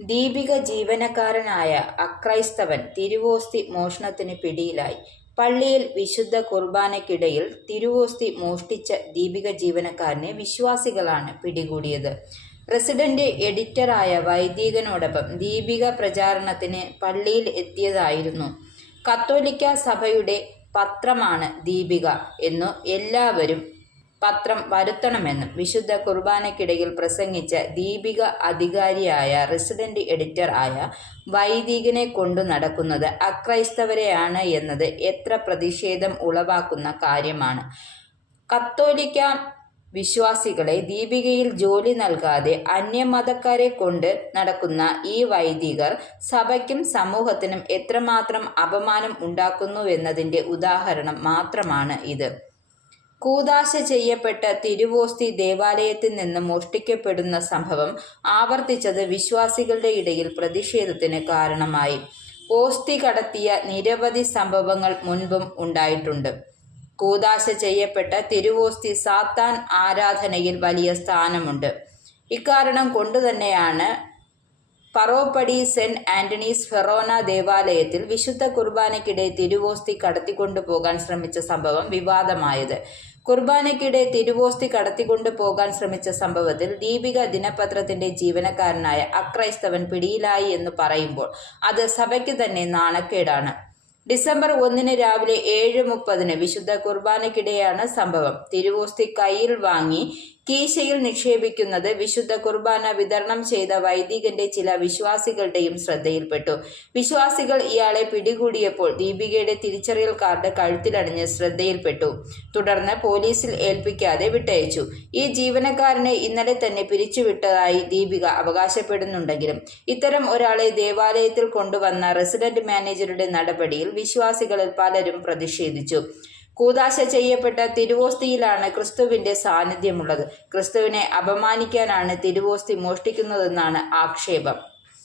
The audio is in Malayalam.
ദീപിക ജീവനക്കാരനായ അക്രൈസ്തവൻ തിരുവോസ്തി മോഷണത്തിന് പിടിയിലായി. പള്ളിയിൽ വിശുദ്ധ കുർബാനയ്ക്കിടയിൽ തിരുവോസ്തി മോഷ്ടിച്ച ദീപിക ജീവനക്കാരനെ വിശ്വാസികളാണ് പിടികൂടിയത്. റെസിഡന്റ് എഡിറ്ററായ വൈദികനോടൊപ്പം ദീപിക പ്രചാരണത്തിന് പള്ളിയിൽ എത്തിയതായിരുന്നു. കത്തോലിക്ക സഭയുടെ പത്രമാണ് ദീപിക എന്നു എല്ലാവരും പത്രം വരുത്തണമെന്നും വിശുദ്ധ കുർബാനയ്ക്കിടയിൽ പ്രസംഗിച്ച ദീപിക അധികാരിയായ റെസിഡന്റ് എഡിറ്റർ ആയ വൈദികനെ കൊണ്ടു നടക്കുന്നത് അക്രൈസ്തവരെയാണ് എന്നത് എത്ര പ്രതിഷേധം ഉളവാക്കുന്ന കാര്യമാണ്. കത്തോലിക്ക വിശ്വാസികളെ ദീപികയിൽ ജോലി നൽകാതെ അന്യമതക്കാരെ കൊണ്ട് നടക്കുന്ന ഈ വൈദികർ സഭയ്ക്കും സമൂഹത്തിനും എത്രമാത്രം അപമാനം ഉണ്ടാക്കുന്നുവെന്നതിന്റെ ഉദാഹരണം മാത്രമാണ് ഇത്. കൂതാശ ചെയ്യപ്പെട്ട തിരുവോസ്തി ദേവാലയത്തിൽ നിന്ന് മോഷ്ടിക്കപ്പെടുന്ന സംഭവം ആവർത്തിച്ചത് വിശ്വാസികളുടെ ഇടയിൽ പ്രതിഷേധത്തിന് കാരണമായി. ഓസ്തി കടത്തിയ നിരവധി സംഭവങ്ങൾ മുൻപും ഉണ്ടായിട്ടുണ്ട്. കൂതാശ ചെയ്യപ്പെട്ട തിരുവോസ്തി സാത്താൻ ആരാധനയിൽ വലിയ സ്ഥാനമുണ്ട്. ഇക്കാരണം കൊണ്ടുതന്നെയാണ് പറോപ്പടി സെന്റ് ആന്റണീസ് ഫെറോന ദേവാലയത്തിൽ വിശുദ്ധ കുർബാനയ്ക്കിടെ തിരുവോസ്തി കടത്തിക്കൊണ്ടുപോകാൻ ശ്രമിച്ച സംഭവം വിവാദമായത്. കുർബാനയ്ക്കിടെ തിരുവോസ്തി കടത്തിക്കൊണ്ടു പോകാൻ ശ്രമിച്ച സംഭവത്തിൽ ദീപിക ദിനപത്രത്തിന്റെ ജീവനക്കാരനായ അക്രൈസ്തവൻ പിടിയിലായി എന്ന് പറയുമ്പോൾ അത് സഭയ്ക്ക് തന്നെ നാണക്കേടാണ്. ഡിസംബർ ഒന്നിന് രാവിലെ ഏഴ് മുപ്പതിന് വിശുദ്ധ കുർബാനയ്ക്കിടെയാണ് സംഭവം. തിരുവോസ്തി കയ്യിൽ വാങ്ങി കീശയിൽ നിക്ഷേപിക്കുന്നത് വിശുദ്ധ കുർബാന വിതരണം ചെയ്ത വൈദികന്റെ ചില വിശ്വാസികളുടെയും ശ്രദ്ധയിൽപ്പെട്ടു. വിശ്വാസികൾ ഇയാളെ പിടികൂടിയപ്പോൾ ദീപികയുടെ തിരിച്ചറിയൽ കാർഡ് കഴുത്തിലണിഞ്ഞ് ശ്രദ്ധയിൽപ്പെട്ടു. തുടർന്ന് പോലീസിൽ ഏൽപ്പിക്കാതെ വിട്ടയച്ചു. ഈ ജീവനക്കാരനെ ഇന്നലെ തന്നെ പിരിച്ചുവിട്ടതായി ദീപിക അവകാശപ്പെടുന്നുണ്ടെങ്കിലും ഇത്തരം ഒരാളെ ദേവാലയത്തിൽ കൊണ്ടുവന്ന റെസിഡന്റ് മാനേജറുടെ നടപടിയിൽ വിശ്വാസികളിൽ പലരും പ്രതിഷേധിച്ചു. കൂതാശ ചെയ്യപ്പെട്ട തിരുവോസ്തിയിലാണ് ക്രിസ്തുവിന്റെ സാന്നിധ്യമുള്ളത്. ക്രിസ്തുവിനെ അപമാനിക്കാനാണ് തിരുവോസ്തി മോഷ്ടിക്കുന്നതെന്നാണ് ആക്ഷേപം.